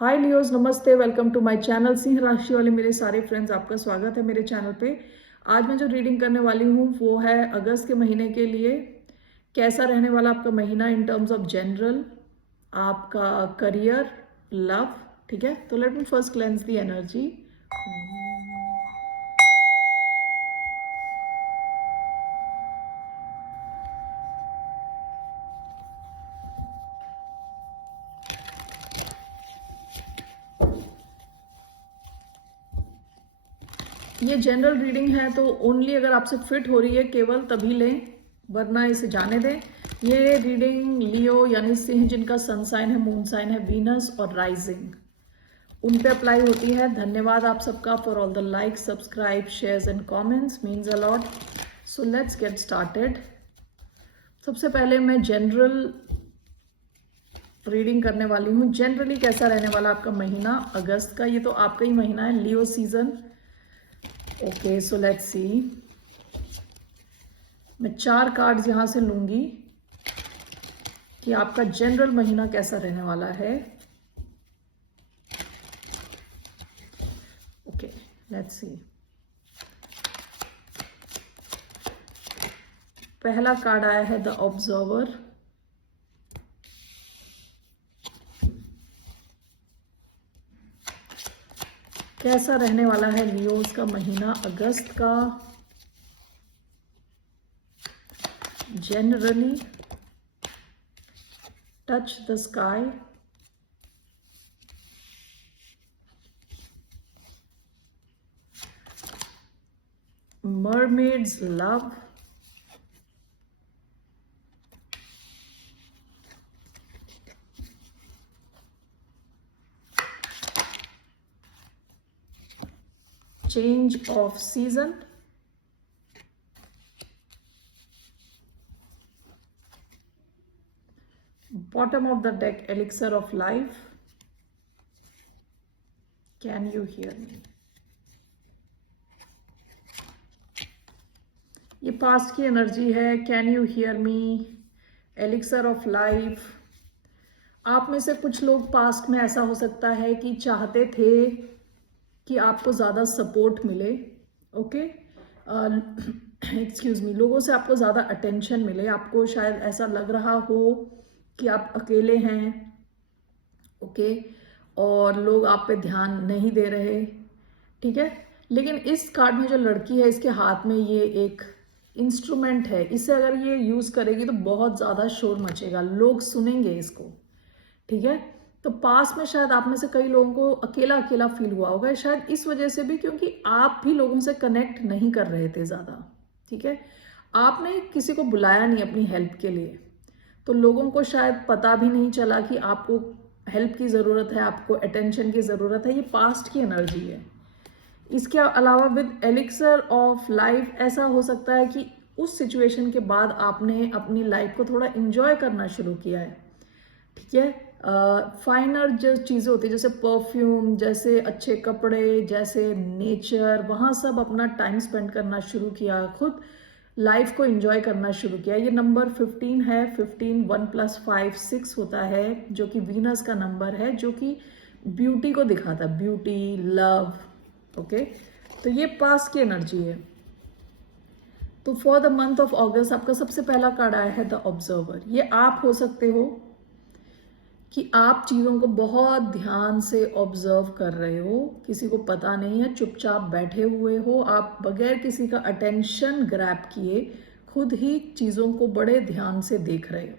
हाय Leos, नमस्ते। Welcome to my channel. सिंह राशि वाले मेरे सारे फ्रेंड्स, आपका स्वागत है मेरे चैनल पे। आज मैं जो रीडिंग करने वाली हूँ वो है अगस्त के महीने के लिए। कैसा रहने वाला आपका महीना इन टर्म्स ऑफ जनरल, आपका करियर, लव। ठीक है, तो let me first cleanse the energy. ये जनरल रीडिंग है तो ओनली अगर आपसे फिट हो रही है केवल तभी लें, वरना इसे जाने दें। ये रीडिंग लियो यानी सिंह, जिनका सन साइन है, मून साइन है वीनस और राइजिंग, उन पे अप्लाई होती है। धन्यवाद आप सबका for all the like, subscribe, shares and comments, means a lot. So let's get started. सबसे पहले मैं जनरल रीडिंग करने वाली हूँ। जनरली कैसा रहने वाला आपका महीना अगस्त का। ये तो आपका ही महीना है, Leo season. Okay, so let's see. मैं 4 कार्ड्स यहाँ से लूंगी कि आपका जनरल महीना कैसा रहने वाला है। Okay, let's see. पहला कार्ड आया है द ऑब्जर्वर। कैसा रहने वाला है लियोस का महीना अगस्त का generally. Touch the sky. Mermaids love. Change off season. Bottom of the deck, elixir of life. Can you hear me? ये पास्ट की एनर्जी है। Can you hear me, elixir of life. आप में से कुछ लोग पास्ट में ऐसा हो सकता है कि चाहते थे कि आपको ज़्यादा सपोर्ट मिले। ओके, एक्सक्यूज मी, लोगों से आपको ज़्यादा अटेंशन मिले। आपको शायद ऐसा लग रहा हो कि आप अकेले हैं। ओके, और लोग आप पे ध्यान नहीं दे रहे। ठीक है, लेकिन इस कार्ड में जो लड़की है, इसके हाथ में ये एक इंस्ट्रूमेंट है। इसे अगर ये यूज करेगी तो बहुत ज्यादा शोर मचेगा, लोग सुनेंगे इसको। ठीक है, तो पास में शायद आप में से कई लोगों को अकेला अकेला फील हुआ होगा, शायद इस वजह से भी क्योंकि आप भी लोगों से कनेक्ट नहीं कर रहे थे ज्यादा। ठीक है, आपने किसी को बुलाया नहीं अपनी हेल्प के लिए, तो लोगों को शायद पता भी नहीं चला कि आपको हेल्प की जरूरत है, आपको अटेंशन की जरूरत है। ये पास्ट की एनर्जी है। इसके अलावा विद एलिक्सर ऑफ लाइफ ऐसा हो सकता है कि उस सिचुएशन के बाद आपने अपनी लाइफ को थोड़ा इंजॉय करना शुरू किया है। ठीक है, फाइनर जो चीज़ें होती है जैसे परफ्यूम, जैसे अच्छे कपड़े, जैसे नेचर, वहाँ सब अपना टाइम स्पेंड करना शुरू किया, खुद लाइफ को एंजॉय करना शुरू किया। ये नंबर 15 है। 15 1 + 5 6 होता है, जो कि वीनस का नंबर है, जो कि ब्यूटी को दिखाता है, ब्यूटी, लव। ओके, तो ये पास्ट की एनर्जी है। तो फॉर द मंथ ऑफ अगस्त आपका सबसे पहला कार्ड आया है द ऑब्जर्वर। ये आप हो सकते हो कि आप चीज़ों को बहुत ध्यान से ऑब्जर्व कर रहे हो, किसी को पता नहीं है, चुपचाप बैठे हुए हो, आप बगैर किसी का अटेंशन ग्रैब किए खुद ही चीज़ों को बड़े ध्यान से देख रहे हो।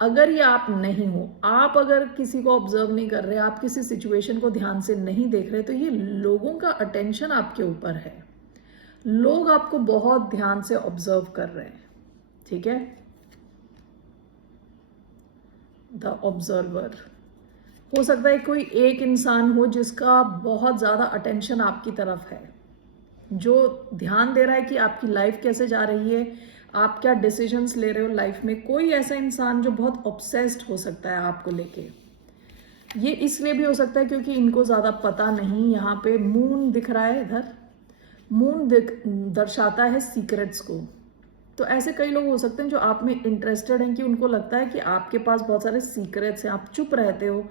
अगर ये आप नहीं हो, आप अगर किसी को ऑब्जर्व नहीं कर रहे, आप किसी सिचुएशन को ध्यान से नहीं देख रहे, तो ये लोगों का अटेंशन आपके ऊपर है। लोग आपको बहुत ध्यान से ऑब्जर्व कर रहे हैं। ठीक है, द ऑब्जर्वर हो सकता है कोई एक इंसान हो जिसका बहुत ज़्यादा अटेंशन आपकी तरफ है, जो ध्यान दे रहा है कि आपकी लाइफ कैसे जा रही है, आप क्या डिसीजंस ले रहे हो लाइफ में। कोई ऐसा इंसान जो बहुत ऑब्सेस्ड हो सकता है आपको लेके। ये इसलिए भी हो सकता है क्योंकि इनको ज़्यादा पता नहीं। यहाँ पे मून दिख रहा है, इधर मून दर्शाता है सीक्रेट्स को। तो ऐसे कई लोग हो सकते हैं जो आप में इंटरेस्टेड हैं, कि उनको लगता है कि आपके पास बहुत सारे सीक्रेट्स हैं, आप चुप रहते हो,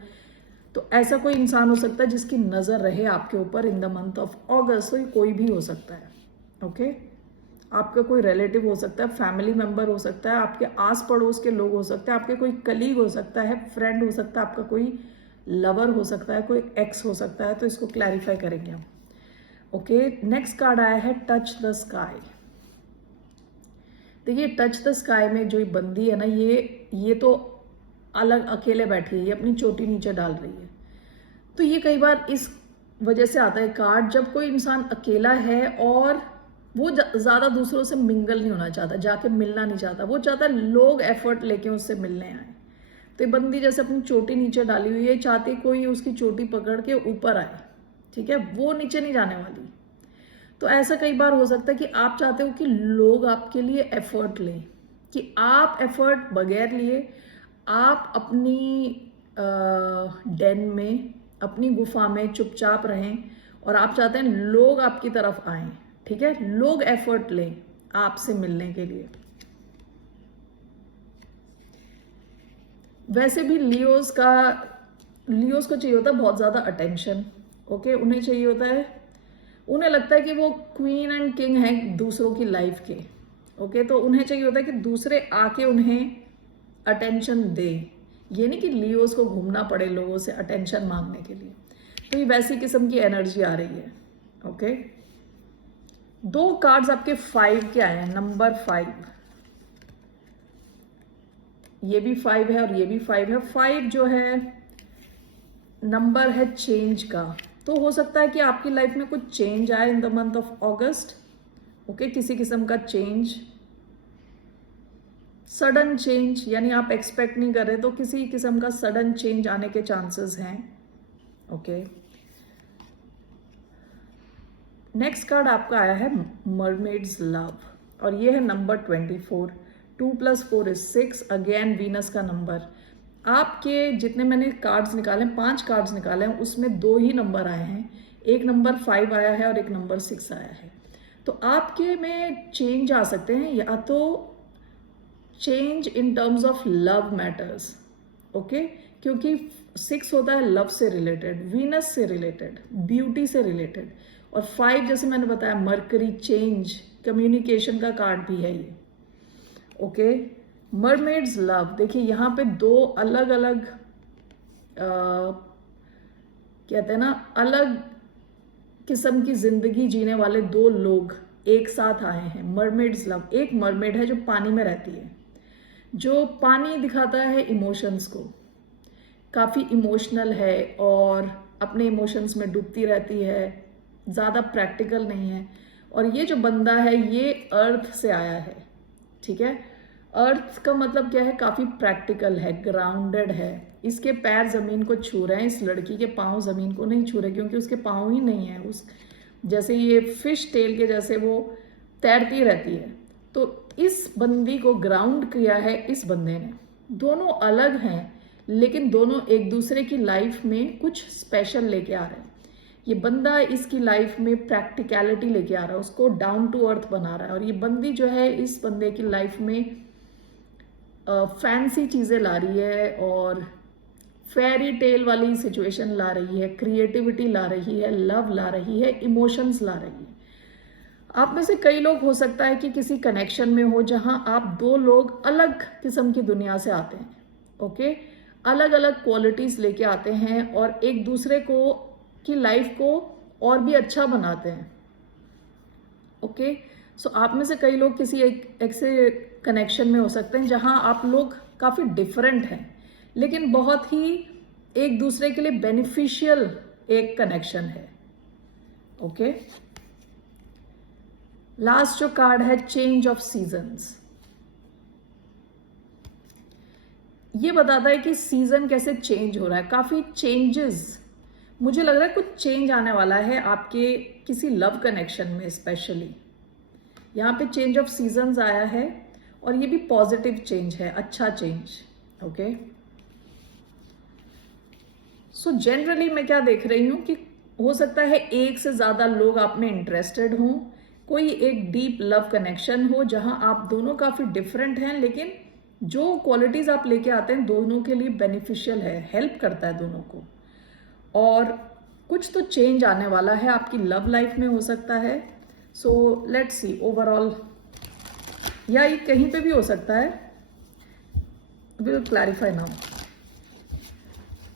तो ऐसा कोई इंसान हो सकता है जिसकी नज़र रहे आपके ऊपर इन द मंथ ऑफ अगस्त। तो ये कोई भी हो सकता है, ओके। आपका कोई रिलेटिव हो सकता है, फैमिली मेंबर हो सकता है, आपके आस पड़ोस के लोग हो सकते हैं, आपके कोई कलीग हो सकता है, फ्रेंड हो सकता है, आपका कोई लवर हो सकता है, कोई एक्स हो सकता है। तो इसको क्लैरिफाई करेंगे हम, ओके। नेक्स्ट कार्ड आया है टच द स्काई। देखिए टच द स्काई में जो ये बंदी है ना, ये तो अलग अकेले बैठी है, ये अपनी चोटी नीचे डाल रही है। तो ये कई बार इस वजह से आता है कार्ड, जब कोई इंसान अकेला है और वो ज़्यादा दूसरों से मिंगल नहीं होना चाहता, जाके मिलना नहीं चाहता, वो चाहता है लोग एफर्ट लेके उससे मिलने आए। तो ये बंदी जैसे अपनी चोटी नीचे डाली हुई है, चाहती कोई उसकी चोटी पकड़ के ऊपर आए, ठीक है, वो नीचे नहीं जाने वाली। तो ऐसा कई बार हो सकता है कि आप चाहते हो कि लोग आपके लिए एफर्ट लें, कि आप एफर्ट बगैर लिए आप अपनी डेन में, अपनी गुफा में चुपचाप रहें, और आप चाहते हैं लोग आपकी तरफ आएं, ठीक है, लोग एफर्ट लें आपसे मिलने के लिए। वैसे भी लियोस को चाहिए होता है बहुत ज़्यादा अटेंशन, ओके। उन्हें चाहिए होता है, उन्हें लगता है कि वो क्वीन एंड किंग है दूसरों की लाइफ के, ओके। तो उन्हें चाहिए होता है कि दूसरे आके उन्हें अटेंशन दे, ये नहीं कि लियोस को घूमना पड़े लोगों से अटेंशन मांगने के लिए। तो ये वैसी किस्म की एनर्जी आ रही है, ओके। दो कार्ड्स आपके 5 के आए हैं, नंबर 5, ये भी 5 है और ये भी 5 है। 5 जो है नंबर है चेंज का। तो हो सकता है कि आपकी लाइफ में कुछ चेंज आए इन the month of August, okay. किसी किस्म का चेंज, सडन चेंज, यानी आप एक्सपेक्ट नहीं कर रहे, तो किसी किस्म का सडन चेंज आने के चांसेस हैं, ओके। नेक्स्ट कार्ड आपका आया है मरमेड्स लव, और ये है नंबर 24। 2 + 4 = 6, अगेन वीनस का नंबर। आपके जितने मैंने कार्ड्स निकाले, 5 कार्ड्स निकाले हैं, उसमें 2 ही नंबर आए हैं। एक नंबर 5 आया है और एक नंबर 6 आया है। तो आपके में चेंज आ सकते हैं, या तो change in terms of love matters, okay, क्योंकि 6 होता है लव से रिलेटेड, वीनस से रिलेटेड, ब्यूटी से रिलेटेड, और 5 जैसे मैंने बताया मरकरी, चेंज, कम्युनिकेशन का कार्ड भी है ये, ओके। मरमेड्स लव, देखिए यहाँ पे 2 अलग अलग कहते हैं ना, अलग किस्म की जिंदगी जीने वाले 2 लोग एक साथ आए हैं। मरमेड्स लव, एक मरमेड है जो पानी में रहती है, जो पानी दिखाता है इमोशंस को, काफ़ी इमोशनल है और अपने इमोशंस में डूबती रहती है, ज़्यादा प्रैक्टिकल नहीं है। और ये जो बंदा है ये अर्थ से आया है, ठीक है। अर्थ का मतलब क्या है, काफ़ी प्रैक्टिकल है, ग्राउंडेड है, इसके पैर ज़मीन को छू रहे हैं, इस लड़की के पाँव ज़मीन को नहीं छू रहे, क्योंकि उसके पाँव ही नहीं है, उस जैसे ये फिश टेल के जैसे वो तैरती रहती है। तो इस बंदी को ग्राउंड किया है इस बंदे ने। दोनों अलग हैं, लेकिन दोनों एक दूसरे की लाइफ में कुछ स्पेशल लेके आ रहे हैं। ये बंदा इसकी लाइफ में प्रैक्टिकलिटी लेके आ रहा है, उसको डाउन टू अर्थ बना रहा है, और ये बंदी जो है इस बंदे की लाइफ में फैंसी चीज़ें ला रही है और फेरी टेल वाली सिचुएशन ला रही है, क्रिएटिविटी ला रही है, लव ला रही है, इमोशंस ला रही है। आप में से कई लोग हो सकता है कि किसी कनेक्शन में हो जहां आप 2 लोग अलग किस्म की दुनिया से आते हैं, ओके, अलग अलग क्वालिटीज लेके आते हैं और एक दूसरे को की लाइफ को और भी अच्छा बनाते हैं, ओके। सो आप में से कई लोग किसी एक ऐसे कनेक्शन में हो सकते हैं जहां आप लोग काफ़ी डिफरेंट हैं, लेकिन बहुत ही एक दूसरे के लिए बेनिफिशियल एक कनेक्शन है, ओके। लास्ट जो कार्ड है चेंज ऑफ सीजन्स, ये बताता है कि सीजन कैसे चेंज हो रहा है, काफ़ी चेंजेस, मुझे लग रहा है कुछ चेंज आने वाला है आपके किसी लव कनेक्शन में स्पेशली। यहाँ पे चेंज ऑफ सीजन्स आया है और ये भी पॉजिटिव चेंज है, अच्छा चेंज, ओके। सो जनरली मैं क्या देख रही हूँ कि हो सकता है एक से ज़्यादा लोग आप में इंटरेस्टेड हों, कोई एक डीप लव कनेक्शन हो जहां आप दोनों काफ़ी डिफरेंट हैं, लेकिन जो क्वालिटीज़ आप लेके आते हैं दोनों के लिए बेनिफिशियल है, हेल्प करता है दोनों को, और कुछ तो चेंज आने वाला है आपकी लव लाइफ में, हो सकता है। सो लेट्स सी ओवरऑल, या ये कहीं पे भी हो सकता है। Will clarify now.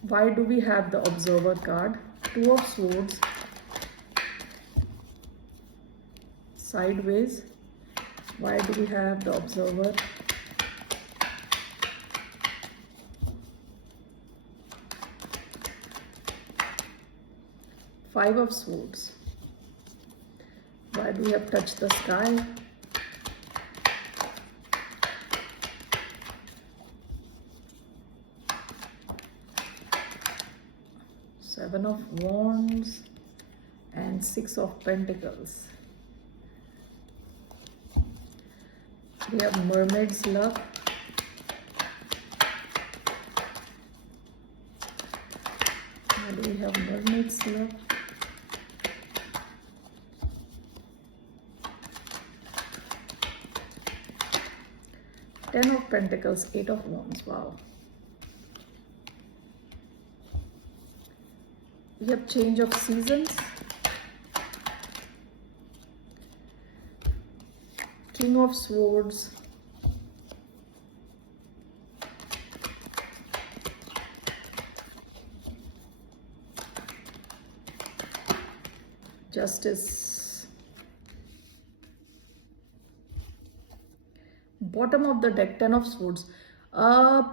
Why do we have the observer card? Two of swords sideways. Why do we have the observer? Five of swords. Why do we have touched the sky? Seven of wands and six of pentacles. We have mermaid's luck. Why do we have mermaid's luck? Ten of pentacles, eight of wands. Wow. We have change of seasons. King of swords. Justice. Bottom of the deck, ten of swords.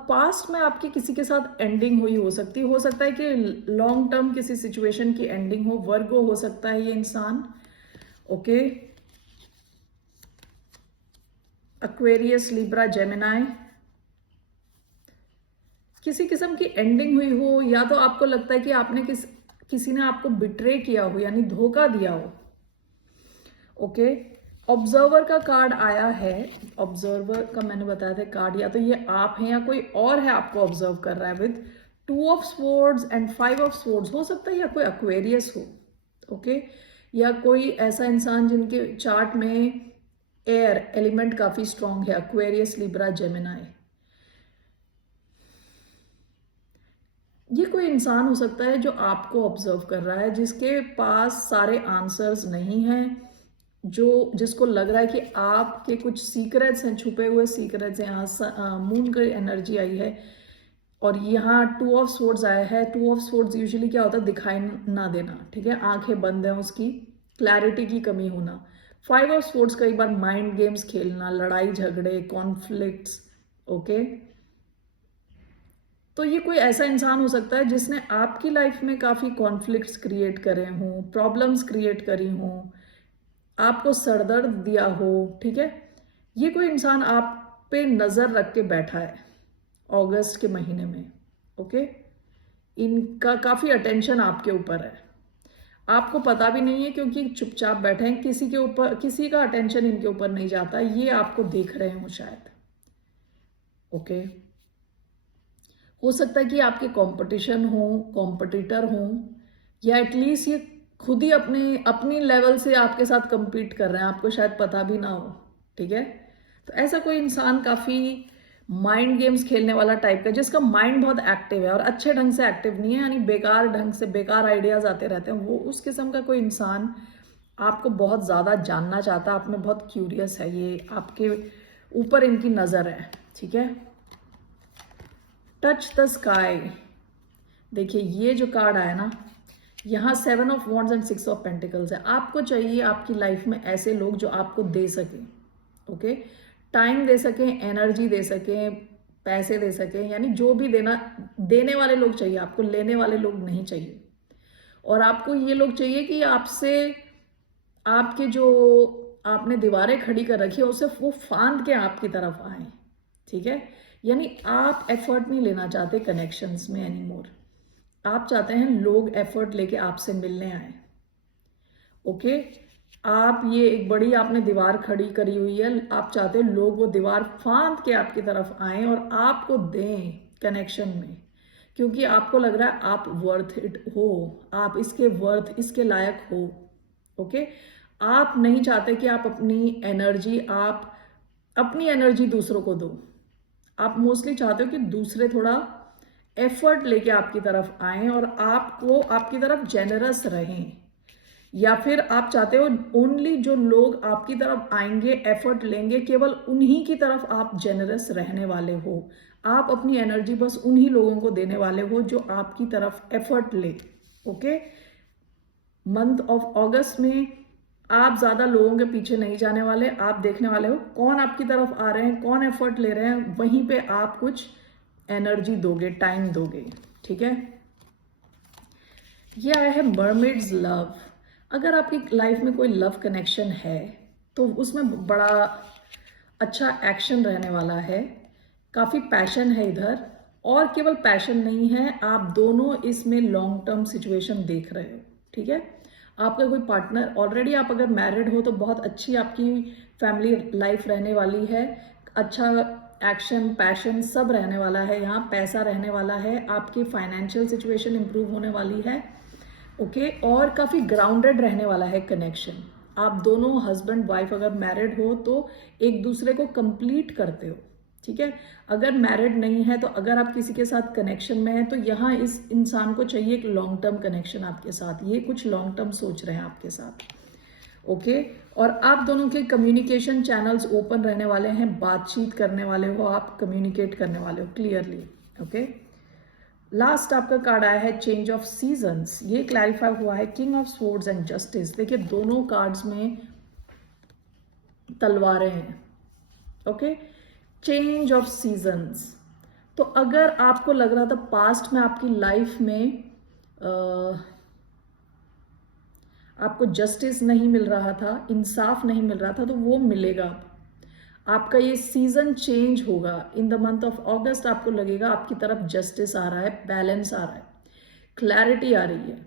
Past में आपकी किसी के साथ ending हुई हो सकती है, हो सकता है कि लॉन्ग टर्म किसी सिचुएशन की एंडिंग हो। वर्गो हो सकता है ये इंसान, ओके। एक्वेरियस, लिब्रा, जेमिनाई, किसी किस्म की एंडिंग हुई हो, या तो आपको लगता है कि आपने किसी ने आपको बिट्रे किया हो, यानी धोखा दिया हो, ओके। ऑब्जर्वर का कार्ड आया है। ऑब्जर्वर का मैंने बताया था कार्ड, या तो ये आप हैं या कोई और है आपको ऑब्जर्व कर रहा है, with two of swords and five of swords. हो सकता है या कोई एक्वेरियस हो, ओके, या कोई ऐसा इंसान जिनके चार्ट में एयर एलिमेंट काफी स्ट्रांग है, एक्वेरियस, लिब्रा, जेमिनाई। ये कोई इंसान हो सकता है जो आपको ऑब्जर्व कर रहा है, जिसके पास सारे आंसर्स नहीं हैं, जिसको लग रहा है कि आपके कुछ सीक्रेट्स हैं, छुपे हुए सीक्रेट्स हैं। यहाँ मून की एनर्जी आई है और यहाँ टू ऑफ स्वॉर्ड्स आया है। टू ऑफ स्वॉर्ड्स यूजुअली क्या होता है, दिखाई ना देना, ठीक है, आंखें बंद हैं उसकी, क्लैरिटी की कमी होना। फाइव ऑफ स्वॉर्ड्स कई बार माइंड गेम्स खेलना, लड़ाई झगड़े, कॉन्फ्लिक्ट्स, ओके। तो ये कोई ऐसा इंसान हो सकता है जिसने आपकी लाइफ में काफी कॉन्फ्लिक्ट्स क्रिएट करे हों, प्रॉब्लम्स क्रिएट करी हों, आपको सरदर्द दिया हो, ठीक है। ये कोई इंसान आप पे नजर रख के बैठा है अगस्त के महीने में, ओके। इनका काफी अटेंशन आपके ऊपर है, आपको पता भी नहीं है क्योंकि चुपचाप बैठे हैं, किसी के ऊपर, किसी का अटेंशन इनके ऊपर नहीं जाता, ये आपको देख रहे हो शायद, ओके। हो सकता है कि आपके कंपटीशन हो, कॉम्पिटिटर हो, या एटलीस्ट ये खुद ही अपनी लेवल से आपके साथ compete कर रहे हैं, आपको शायद पता भी ना हो, ठीक है। तो ऐसा कोई इंसान काफी माइंड गेम्स खेलने वाला टाइप का, जिसका माइंड बहुत एक्टिव है और अच्छे ढंग से एक्टिव नहीं है, यानी बेकार ढंग से बेकार आइडियाज आते रहते हैं, वो उस किस्म का कोई इंसान आपको बहुत ज्यादा जानना चाहता है, आप में बहुत क्यूरियस है, ये आपके ऊपर इनकी नजर है, ठीक है। टच द स्काई, देखिए ये जो कार्ड आया ना, यहाँ seven of wands and six of pentacles है। आपको चाहिए आपकी लाइफ में ऐसे लोग जो आपको दे सकें, ओके, टाइम दे सकें, एनर्जी दे सकें, पैसे दे सकें, यानी जो भी देने वाले लोग चाहिए आपको, लेने वाले लोग नहीं चाहिए। और आपको ये लोग चाहिए कि आपसे, आपके जो आपने दीवारें खड़ी कर रखी है उसे वो फांद के आपकी तरफ आए, ठीक है। यानी आप एफर्ट नहीं लेना चाहते कनेक्शंस में एनीमोर, आप चाहते हैं लोग एफर्ट लेके आपसे मिलने आए, ओके। आप ये एक बड़ी आपने दीवार खड़ी करी हुई है, आप चाहते हैं लोग वो दीवार फांद के आपकी तरफ आए और आपको दें कनेक्शन में, क्योंकि आपको लग रहा है आप वर्थ इट हो, आप इसके लायक हो, ओके। आप नहीं चाहते कि आप अपनी एनर्जी दूसरों को दो, आप मोस्टली चाहते हो कि दूसरे थोड़ा एफर्ट लेके आपकी तरफ आए और आपको आपकी तरफ जेनरस रहें, या फिर आप चाहते हो ओनली जो लोग आपकी तरफ आएंगे एफर्ट लेंगे केवल उन्हीं की तरफ आप जेनरस रहने वाले हो। आप अपनी एनर्जी बस उन्हीं लोगों को देने वाले हो जो आपकी तरफ एफर्ट ले। ओके, मंथ ऑफ अगस्त में आप ज्यादा लोगों के पीछे नहीं जाने वाले, आप देखने वाले हो कौन आपकी तरफ आ रहे हैं, कौन एफर्ट ले रहे हैं, वहीं पे आप कुछ एनर्जी दोगे, टाइम दोगे। ठीक है, ये आया है मरमेड्स लव। अगर आपकी लाइफ में कोई लव कनेक्शन है तो उसमें बड़ा अच्छा एक्शन रहने वाला है, काफी पैशन है इधर, और केवल पैशन नहीं है, आप दोनों इसमें लॉन्ग टर्म सिचुएशन देख रहे हो। ठीक है, आपका कोई पार्टनर ऑलरेडी, आप अगर मैरिड हो तो बहुत अच्छी आपकी फैमिली लाइफ रहने वाली है, अच्छा एक्शन पैशन सब रहने वाला है, यहाँ पैसा रहने वाला है, आपकी फाइनेंशियल सिचुएशन इंप्रूव होने वाली है। ओके, और काफी ग्राउंडेड रहने वाला है कनेक्शन। आप दोनों हस्बैंड वाइफ अगर मैरिड हो तो एक दूसरे को कंप्लीट करते हो। ठीक है, अगर मैरिड नहीं है तो अगर आप किसी के साथ कनेक्शन में है तो यहाँ इस इंसान को चाहिए एक लॉन्ग टर्म कनेक्शन आपके साथ, ये कुछ लॉन्ग टर्म सोच रहे हैं आपके साथ। ओके, और आप दोनों के कम्युनिकेशन चैनल्स ओपन रहने वाले हैं, बातचीत करने वाले हो, आप कम्युनिकेट करने वाले हो क्लियरली। ओके, लास्ट आपका कार्ड आया है चेंज ऑफ सीजन्स, ये क्लैरिफाई हुआ है king of swords and justice. देखिए दोनों कार्ड्स में तलवारें हैं। ओके, चेंज ऑफ सीजन्स, तो अगर आपको लग रहा था पास्ट में आपकी लाइफ में आपको जस्टिस नहीं मिल रहा था, इंसाफ नहीं मिल रहा था, तो वो मिलेगा। आपका ये सीजन चेंज होगा इन द मंथ ऑफ अगस्त। आपको लगेगा आपकी तरफ जस्टिस आ रहा है, बैलेंस आ रहा है, क्लैरिटी आ रही है,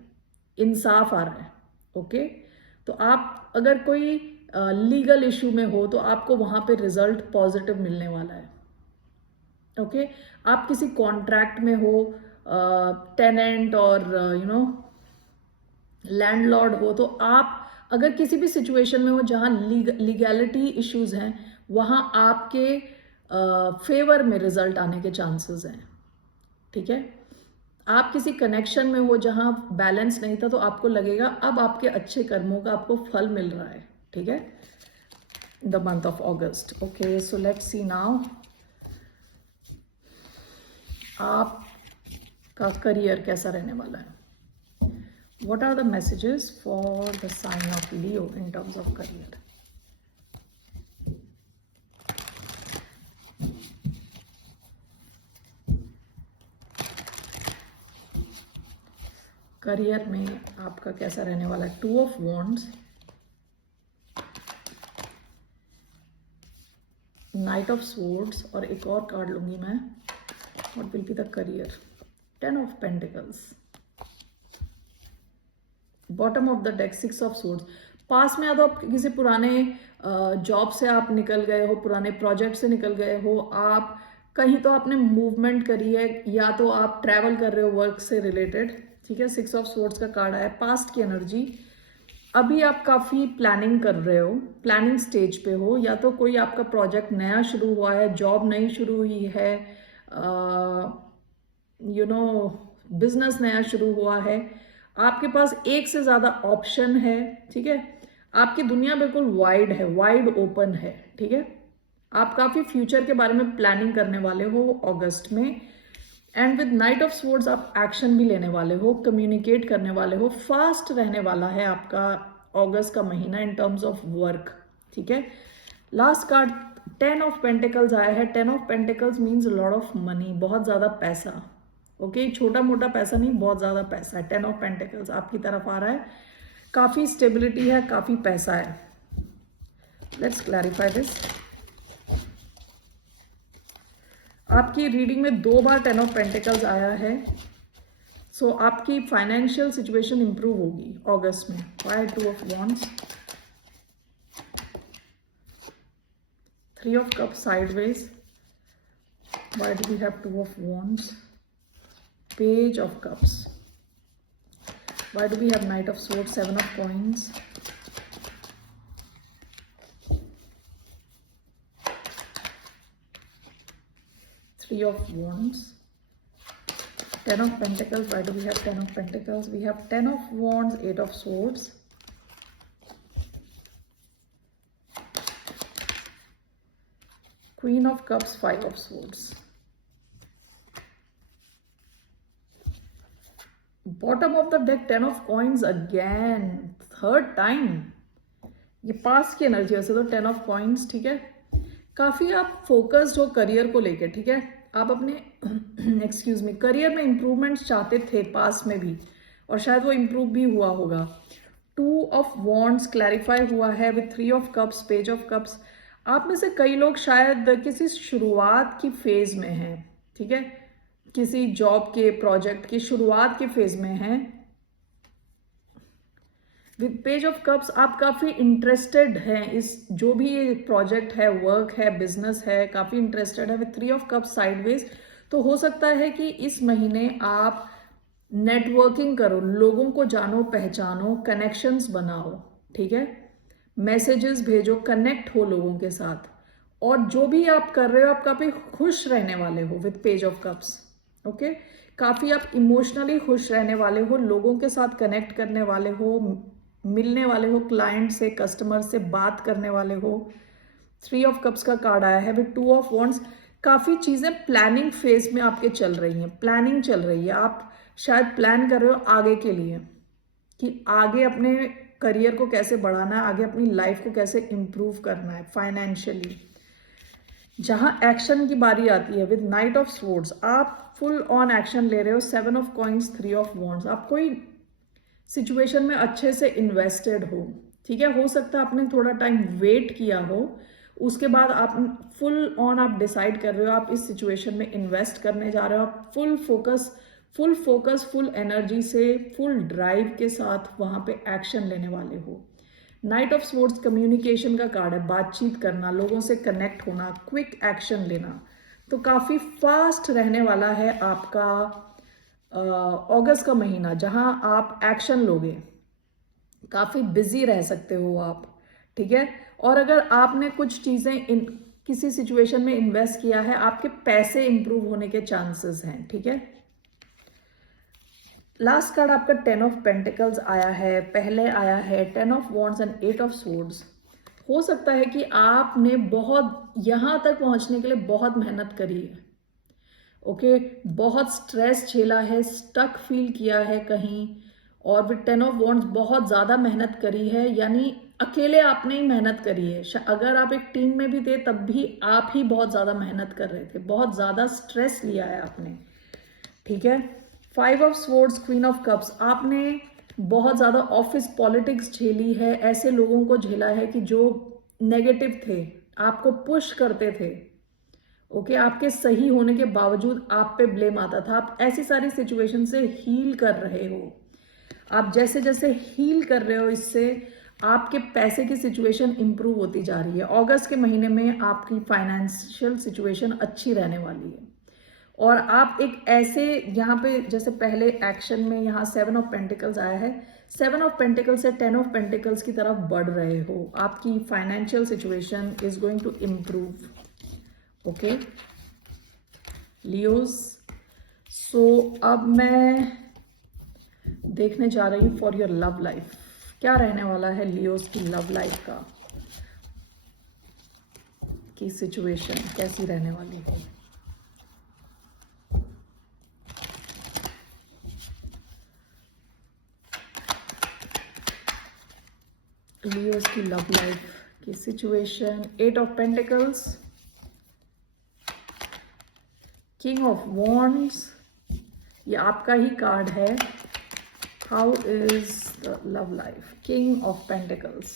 इंसाफ आ रहा है। ओके, तो आप अगर कोई लीगल इशू में हो तो आपको वहां पे रिजल्ट पॉजिटिव मिलने वाला है। ओके, आप किसी कॉन्ट्रैक्ट में हो, टेनेंट और लैंडलॉर्ड हो, तो आप अगर किसी भी सिचुएशन में हो जहां लीगैलिटी इश्यूज हैं, वहां आपके फेवर में रिजल्ट आने के चांसेस हैं। ठीक है, आप किसी कनेक्शन में हो जहां बैलेंस नहीं था तो आपको लगेगा अब आपके अच्छे कर्मों का आपको फल मिल रहा है। ठीक है, the month of August. Okay, so let's C now आपका करियर कैसा रहने वाला है। What are the messages for the sign of Leo in terms of career? Career में आपका कैसा रहने वाला है? 2 of Wands, Knight of Swords, और एक और कार्ड लूंगी मैं, What will be the career? 10 of Pentacles, bottom of the deck 6 of Swords. पास में या तो आप किसी पुराने जॉब से आप निकल गए हो, पुराने प्रोजेक्ट से निकल गए हो, आप कहीं तो आपने मूवमेंट करी है, या तो आप ट्रैवल कर रहे हो वर्क से रिलेटेड। ठीक है, 6 ऑफ सोर्ड्स का कार्ड आया, पास्ट की एनर्जी। अभी आप काफी प्लानिंग कर रहे हो, प्लानिंग स्टेज पे हो, या तो कोई आपका प्रोजेक्ट नया शुरू हुआ है, जॉब नई शुरू हुई है, बिजनेस नया शुरू हुआ है, आपके पास एक से ज्यादा ऑप्शन है। ठीक है, आपकी दुनिया बिल्कुल वाइड है, वाइड ओपन है। ठीक है, आप काफी फ्यूचर के बारे में प्लानिंग करने वाले हो अगस्त में, and with night of swords आप एक्शन भी लेने वाले हो, कम्युनिकेट करने वाले हो, फास्ट रहने वाला है आपका अगस्त का महीना इन टर्म्स ऑफ वर्क। ठीक है, लास्ट कार्ड 10 ऑफ पेंटिकल्स आया है। 10 of pentacles means lot of money, बहुत ज्यादा पैसा। ओके, छोटा मोटा पैसा नहीं, बहुत ज्यादा पैसा है। 10 ऑफ पेंटिकल्स आपकी तरफ आ रहा है, काफी स्टेबिलिटी है, काफी पैसा है। Let's clarify this. आपकी रीडिंग में 2 बार 10 ऑफ पेंटिकल्स आया है, सो आपकी फाइनेंशियल सिचुएशन इंप्रूव होगी अगस्त में। Why 2 of wands, 3 of cups sideways, why do we have 2 of wands, Page of Cups, why do we have Knight of Swords, 7 of Coins, Three of Wands, 10 of Pentacles. Why do we have 10 of Pentacles? We have 10 of Wands, 8 of Swords. Queen of Cups, 5 of Swords. Bottom of the deck, 10 of Coins again. Third time. ये पास की energy वैसे तो 10 of coins, ठीक है. काफी आप focused हो career को लेके, ठीक है. आप अपने एक्सक्यूज मी करियर में इंप्रूवमेंट चाहते थे पास में भी, और शायद वो इंप्रूव भी हुआ होगा. 2 ऑफ वॉन्ड्स क्लैरिफाई हुआ है with 3 of cups, page of cups. आप में से कई लोग शायद किसी शुरुआत की फेज में हैं, ठीक है. किसी जॉब के प्रोजेक्ट की शुरुआत के फेज में हैं. विद पेज ऑफ कप्स आप काफी इंटरेस्टेड हैं इस जो भी ये प्रोजेक्ट है, वर्क है, बिजनेस है, काफी इंटरेस्टेड है. विद 3 ऑफ कप्स साइडवेज, तो हो सकता है कि इस महीने आप नेटवर्किंग करो, लोगों को जानो पहचानो, कनेक्शंस बनाओ, ठीक है. मैसेजेस भेजो, कनेक्ट हो लोगों के साथ, और जो भी आप कर रहे हो आप काफी खुश रहने वाले हो. With page of cups, okay. काफी आप इमोशनली खुश रहने वाले हो, लोगों के साथ कनेक्ट करने वाले हो, मिलने वाले हो, क्लाइंट से, कस्टमर से बात करने वाले हो. 3 ऑफ कप्स का कार्ड आया है विद 2 ऑफ वॉन्ड्स. काफी चीजें प्लानिंग फेज में आपके चल रही हैं, प्लानिंग चल रही है. आप शायद प्लान कर रहे हो आगे के लिए कि आगे अपने करियर को कैसे बढ़ाना है, आगे अपनी लाइफ को कैसे इंप्रूव करना है फाइनेंशियली. जहां एक्शन की बारी आती है विद नाइट ऑफ स्वॉर्ड्स, आप फुल ऑन एक्शन ले रहे हो. 7 ऑफ कॉइन्स, 3 ऑफ वॉन्ड्स. आप कोई सिचुएशन में अच्छे से इन्वेस्टेड हो, ठीक है. हो सकता है आपने थोड़ा टाइम वेट किया हो, उसके बाद आप फुल ऑन आप डिसाइड कर रहे हो, आप इस सिचुएशन में इन्वेस्ट करने जा रहे हो. आप फुल फोकस, फुल एनर्जी से, फुल ड्राइव के साथ वहां पे एक्शन लेने वाले हो. नाइट ऑफ स्वॉर्ड्स कम्युनिकेशन का कार्ड है, बातचीत करना, लोगों से कनेक्ट होना, क्विक एक्शन लेना. तो काफी फास्ट रहने वाला है आपका अगस्त का महीना, जहां आप एक्शन लोगे. काफी बिजी रह सकते हो आप, ठीक है. और अगर आपने कुछ चीजें किसी सिचुएशन में इन्वेस्ट किया है, आपके पैसे इंप्रूव होने के चांसेस हैं, ठीक है. लास्ट कार्ड आपका 10 ऑफ पेंटिकल्स आया है, पहले आया है 10 of wands and 8 of swords. हो सकता है कि आपने बहुत यहां तक पहुंचने के लिए बहुत मेहनत करी है, ओके. बहुत स्ट्रेस झेला है, स्टक फील किया है कहीं, और विद 10 ऑफ वॉन्ड्स बहुत ज्यादा मेहनत करी है. यानी अकेले आपने ही मेहनत करी है. अगर आप एक टीम में भी थे तब भी आप ही बहुत ज्यादा मेहनत कर रहे थे, बहुत ज्यादा स्ट्रेस लिया है आपने, ठीक है. 5 of swords, queen of cups. आपने बहुत ज्यादा ऑफिस पॉलिटिक्स झेली है, ऐसे लोगों को झेला है कि जो नेगेटिव थे, आपको पुश करते थे, ओके. आपके सही होने के बावजूद आप पे ब्लेम आता था. आप ऐसी सारी सिचुएशन से हील कर रहे हो. आप जैसे जैसे हील कर रहे हो, इससे आपके पैसे की सिचुएशन इंप्रूव होती जा रही है. अगस्त के महीने में आपकी फाइनेंशियल सिचुएशन अच्छी रहने वाली है. और आप एक ऐसे यहाँ पे जैसे पहले एक्शन में यहाँ 7 ऑफ पेंटिकल्स आया है, 7 ऑफ पेंटिकल्स से 10 ऑफ पेंटिकल्स की तरफ बढ़ रहे हो. आपकी financial situation is going to improve, okay Leos. So अब मैं देखने जा रही हूँ फॉर योर लव लाइफ. क्या रहने वाला है लियोज की लव लाइफ का, की सिचुएशन कैसी रहने वाली है. लियोज की लव लाइफ की situation. 8 of pentacles, king of wands, ये आपका ही कार्ड है. How is the love life, king of pentacles.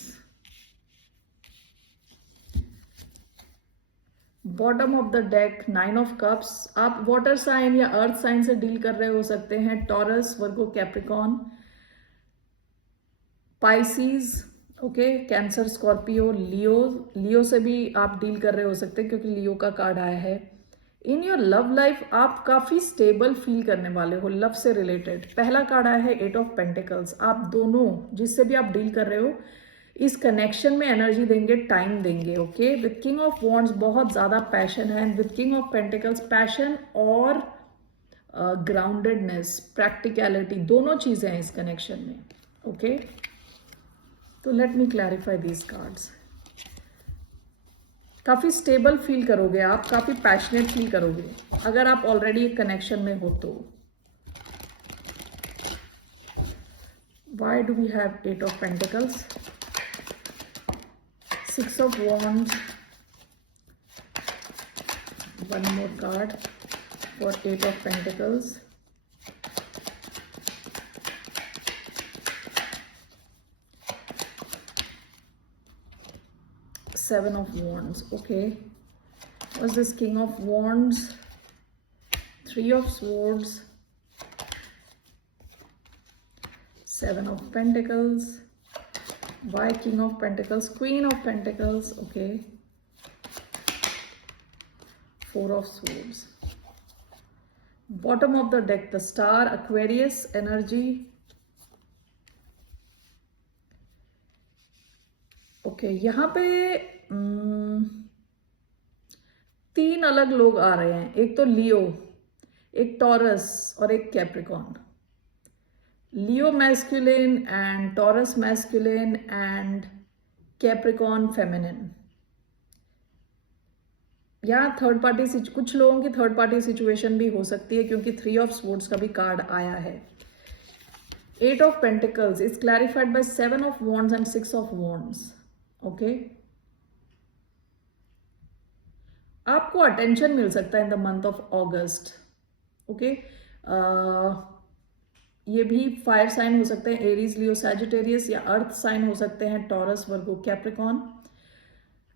Bottom of the deck 9 of cups. आप वाटर साइन या अर्थ साइन से डील कर रहे हो सकते हैं. Taurus, Virgo, Capricorn, Pisces, okay, Cancer, Scorpio, Leo से भी आप डील कर रहे हो सकते हैं क्योंकि लियो का कार्ड आया है. इन योर लव लाइफ आप काफी स्टेबल फील करने वाले हो लव से रिलेटेड. पहला कार्ड आया है 8 ऑफ पेंटिकल्स. आप दोनों जिससे भी आप डील कर रहे हो इस कनेक्शन में एनर्जी देंगे, टाइम देंगे, okay. With king of wands बहुत ज्यादा पैशन है. With king of pentacles passion और ग्राउंडेडनेस, प्रैक्टिकलिटी, दोनों चीजें हैं इस कनेक्शन में. ओके, तो let me clarify these cards. काफी स्टेबल फील करोगे आप, काफी पैशनेट फील करोगे अगर आप ऑलरेडी एक कनेक्शन में हो तो. Why do we have 8 of Pentacles, 6 of Wands, one more card for 8 of Pentacles, Seven of Wands. Okay, what's this? King of Wands, 3 of Swords, Seven of Pentacles. Why King of Pentacles? Queen of Pentacles. Okay, 4 of Swords. Bottom of the deck, the Star, Aquarius energy. Okay, यहाँ पे 3 अलग लोग आ रहे हैं. एक तो लियो, एक taurus और एक Capricorn. Leo masculine and taurus masculine and Capricorn feminine. यहाँ थर्ड पार्टी, कुछ लोगों की थर्ड पार्टी सिचुएशन भी हो सकती है क्योंकि 3 ऑफ स्वॉर्ड्स का भी कार्ड आया है. 8 of pentacles is clarified by 7 of wands and 6 of wands. Okay, आपको अटेंशन मिल सकता है in the month of August. Okay, ये भी फायर साइन हो सकते हैं, एरीज, लियो, सैजिटेरियस, या अर्थ साइन हो सकते हैं, टॉरस, वर्गो, कैप्रिकॉर्न.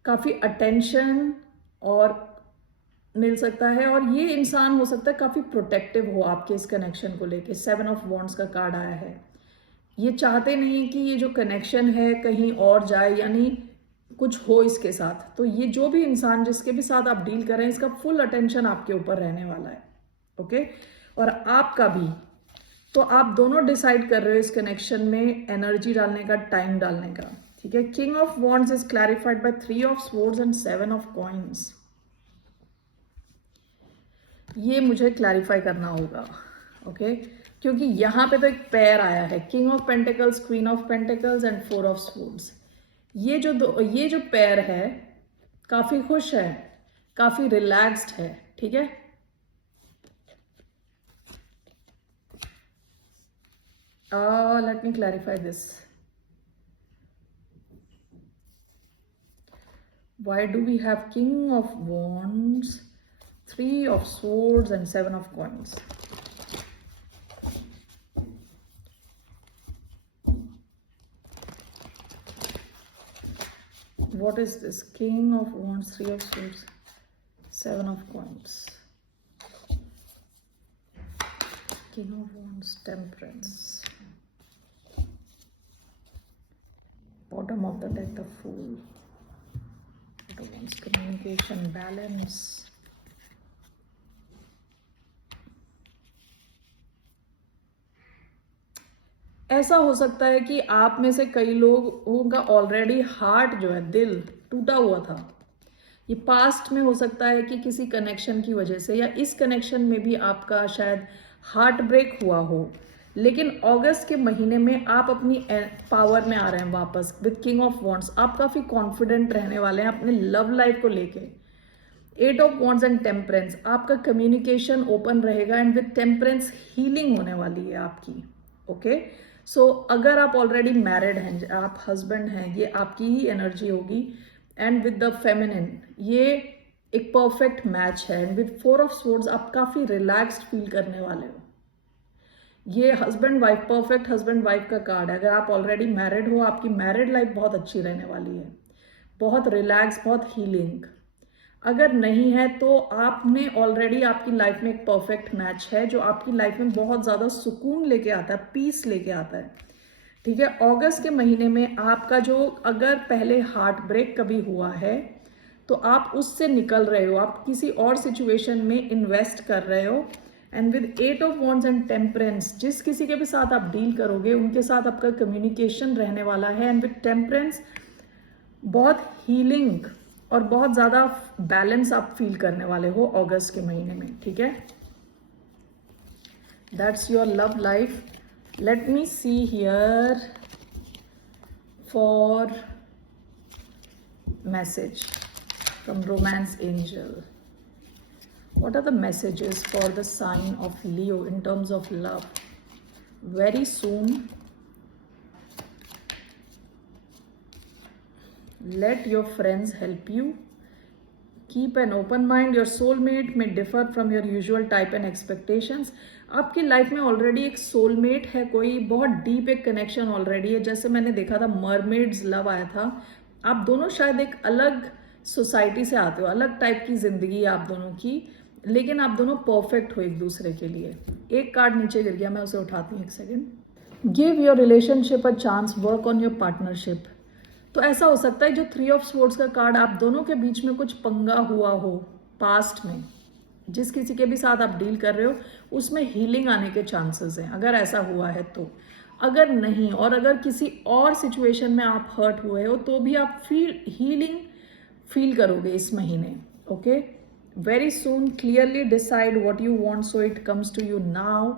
काफी अटेंशन और मिल सकता है और ये इंसान हो सकता है काफी प्रोटेक्टिव हो आपके इस कनेक्शन को लेके. 7 ऑफ वॉन्ड्स का कार्ड आया है. ये चाहते नहीं कि ये जो कनेक्शन है कहीं और जाए, यानी कुछ हो इसके साथ. तो ये जो भी इंसान जिसके भी साथ आप डील कर रहे हैं, इसका फुल अटेंशन आपके ऊपर रहने वाला है. ओके, और आपका भी. तो आप दोनों डिसाइड कर रहे हो इस कनेक्शन में एनर्जी डालने का, टाइम डालने का. ठीक है. King of wands is clarified by 3 of swords and 7 of coins. ये मुझे क्लैरिफाई करना होगा. ओके, क्योंकि यहां पे तो एक पेयर आया है, king of pentacles, queen of pentacles and 4 of swords. ये जो पेयर है काफी खुश है, काफी रिलैक्स्ड है. ठीक है. Let me clarify this. Why do we have King of Wands, 3 of Swords and 7 of Coins? What is this? King of Wands, 3 of Swords, 7 of Coins. King of Wands, Temperance. Bottom of the deck, the Fool. Bottom one's communication, balance. ऐसा हो सकता है कि आप में से कई लोगों का ऑलरेडी हार्ट जो है, दिल टूटा हुआ था. ये पास्ट में हो सकता है कि किसी कनेक्शन की वजह से, या इस कनेक्शन में भी आपका शायद हार्ट ब्रेक हुआ हो. लेकिन अगस्त के महीने में आप अपनी पावर में आ रहे हैं वापस विद किंग ऑफ वॉन्ड्स. आप काफी कॉन्फिडेंट रहने वाले हैं अपने लव लाइफ को लेके. 8 ऑफ वॉन्ड्स एंड टेम्परेंस, आपका कम्युनिकेशन ओपन रहेगा एंड विद टेम्परेंस हीलिंग होने वाली है आपकी. ओके, सो अगर आप ऑलरेडी मैरिड हैं, आप हस्बैंड हैं, ये आपकी ही एनर्जी होगी. एंड विद द फेमिनिन, ये एक परफेक्ट मैच है. एंड विद 4 ऑफ स्वॉर्ड्स आप काफी रिलैक्स्ड फील करने वाले हो. ये husband wife, perfect husband wife का कार्ड है. अगर आप ऑलरेडी मैरिड हो, आपकी मैरिड लाइफ बहुत अच्छी रहने वाली है, बहुत रिलैक्स, बहुत हीलिंग. अगर नहीं है तो आपने ऑलरेडी, आपकी लाइफ में एक परफेक्ट मैच है जो आपकी लाइफ में बहुत ज्यादा सुकून लेके आता है, पीस लेके आता है. ठीक है. अगस्त के महीने में आपका जो, अगर पहले हार्ट ब्रेक कभी हुआ है तो आप उससे निकल रहे हो, आप किसी और सिचुएशन में इन्वेस्ट कर रहे हो. And with 8 of wands and temperance, जिस किसी के भी साथ आप डील करोगे उनके साथ आपका कम्युनिकेशन रहने वाला है. एंड विद टेम्परेंस बहुत हीलिंग और बहुत ज़्यादा बैलेंस आप फील करने वाले हो अगस्त के महीने में. ठीक है. That's your love life. Let me see here for message from Romance Angel. What are the messages for the sign of Leo in terms of love? Very soon, let your friends help you. Keep an open mind. Your soulmate may differ from your usual type and expectations. आपकी life में already एक soulmate है, कोई बहुत deep एक connection already है. जैसे मैंने देखा था मरमेड्स लव आया था. आप दोनों शायद एक अलग सोसाइटी से आते हो, अलग टाइप की जिंदगी है आप दोनों की, लेकिन आप दोनों परफेक्ट हो एक दूसरे के लिए. एक कार्ड नीचे गिर गया, मैं उसे उठाती हूँ एक second. Give your relationship a chance, work on your partnership. तो ऐसा हो सकता है जो 3 ऑफ स्वॉर्ड्स का कार्ड, आप दोनों के बीच में कुछ पंगा हुआ हो पास्ट में, जिस किसी के भी साथ आप डील कर रहे हो उसमें हीलिंग आने के चांसेस हैं, अगर ऐसा हुआ है तो. अगर नहीं, और अगर किसी और सिचुएशन में आप हर्ट हुए हो तो भी आप हीलिंग फील करोगे इस महीने. Okay, very soon. Clearly decide what you want so it comes to you now.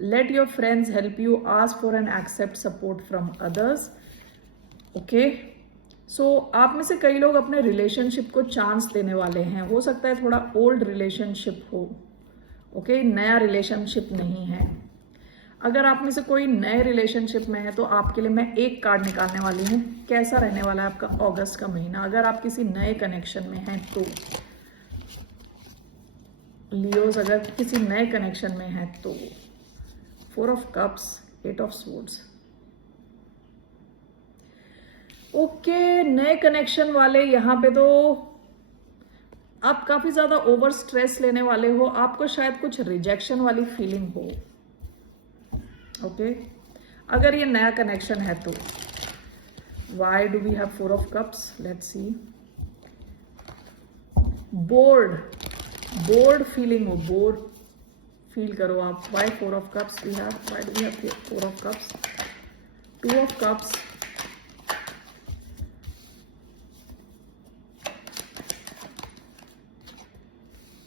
Let your friends help you. Ask for and accept support from others. Okay, so आप में से कई लोग अपने रिलेशनशिप को चांस देने वाले हैं. हो सकता है थोड़ा ओल्ड रिलेशनशिप हो. ओके, नया रिलेशनशिप नहीं है. अगर आप में से कोई नए रिलेशनशिप में है तो आपके लिए मैं एक कार्ड निकालने वाली हूँ. कैसा रहने वाला है आपका अगस्त का महीना अगर आप किसी नए कनेक्शन में हैं तो. लियोज अगर किसी नए कनेक्शन में है तो 4 of cups, 8 of swords. Okay, नए कनेक्शन वाले यहाँ पे तो आप काफी ज्यादा ओवर स्ट्रेस लेने वाले हो. आपको शायद कुछ रिजेक्शन वाली फीलिंग हो. ओके, अगर ये नया कनेक्शन है तो. Why do we have 4 of cups? Let's see. Bored feeling हो, बोर्ड फील करो आप. Why 4 of cups we have? Why do we have 4 of cups? 2 of cups,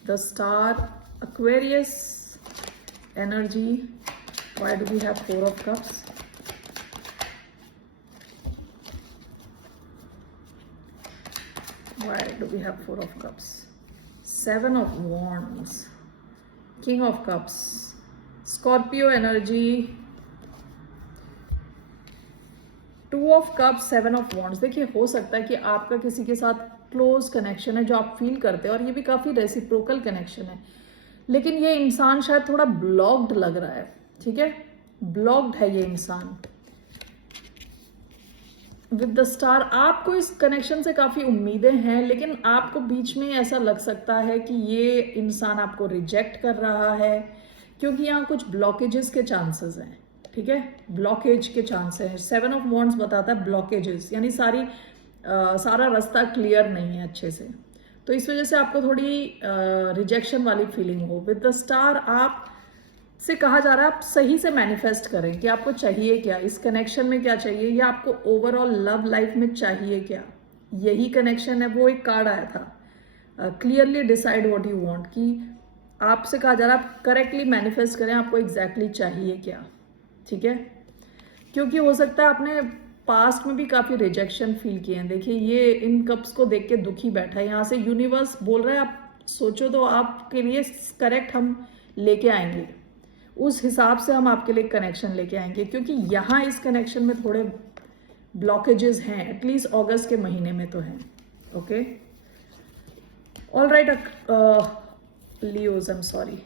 the star, Aquarius energy. Why do we have 4 of cups? Why do we have 4 of cups? 7 of wands, King of cups, Scorpio energy, 2 of cups, 7 of wands. देखिए, हो सकता है कि आपका किसी के साथ close connection है जो आप फील करते हैं और ये भी काफी रेसिप्रोकल कनेक्शन है, लेकिन ये इंसान शायद थोड़ा ब्लॉक्ड लग रहा है. ठीक है, ब्लॉक्ड है ये इंसान. विद द स्टार, आपको इस कनेक्शन से काफी उम्मीदें हैं, लेकिन आपको बीच में ऐसा लग सकता है कि ये इंसान आपको रिजेक्ट कर रहा है क्योंकि यहाँ कुछ ब्लॉकेजेस के चांसेस हैं. ठीक है, ब्लॉकेज के चांसेस हैं. 7 ऑफ वॉन्ड्स बताता है ब्लॉकेजेस, यानी सारा रास्ता क्लियर नहीं है अच्छे से, तो इस वजह से आपको थोड़ी रिजेक्शन वाली फीलिंग हो. विद द स्टार आप से कहा जा रहा है आप सही से मैनिफेस्ट करें कि आपको चाहिए क्या, इस कनेक्शन में क्या चाहिए, या आपको ओवरऑल लव लाइफ में चाहिए क्या. यही कनेक्शन है. वो एक कार्ड आया था, clearly decide what you want, कि आपसे कहा जा रहा है आप करेक्टली मैनिफेस्ट करें आपको एग्जैक्टली चाहिए क्या. ठीक है, क्योंकि हो सकता है आपने पास्ट में भी काफी रिजेक्शन फील किए हैं. देखिए, ये इन कप्स को देख के दुखी बैठा है. यहाँ से यूनिवर्स बोल रहा है आप सोचो तो आपके लिए करेक्ट हम लेके आएंगे, उस हिसाब से हम आपके लिए कनेक्शन लेके आएंगे, क्योंकि यहाँ इस कनेक्शन में थोड़े ब्लॉकेजेस हैं, एटलीस्ट अगस्त के महीने में तो हैं. Okay, all right Leos, I am sorry.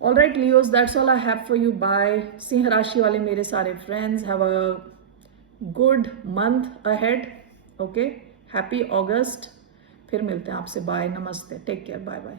All right Leos, that's all I have for you. Bye. सिंह राशि वाले मेरे सारे friends, have a good month ahead. Okay, happy August. फिर मिलते हैं आपसे. बाय, नमस्ते, टेक केयर, बाय बाय.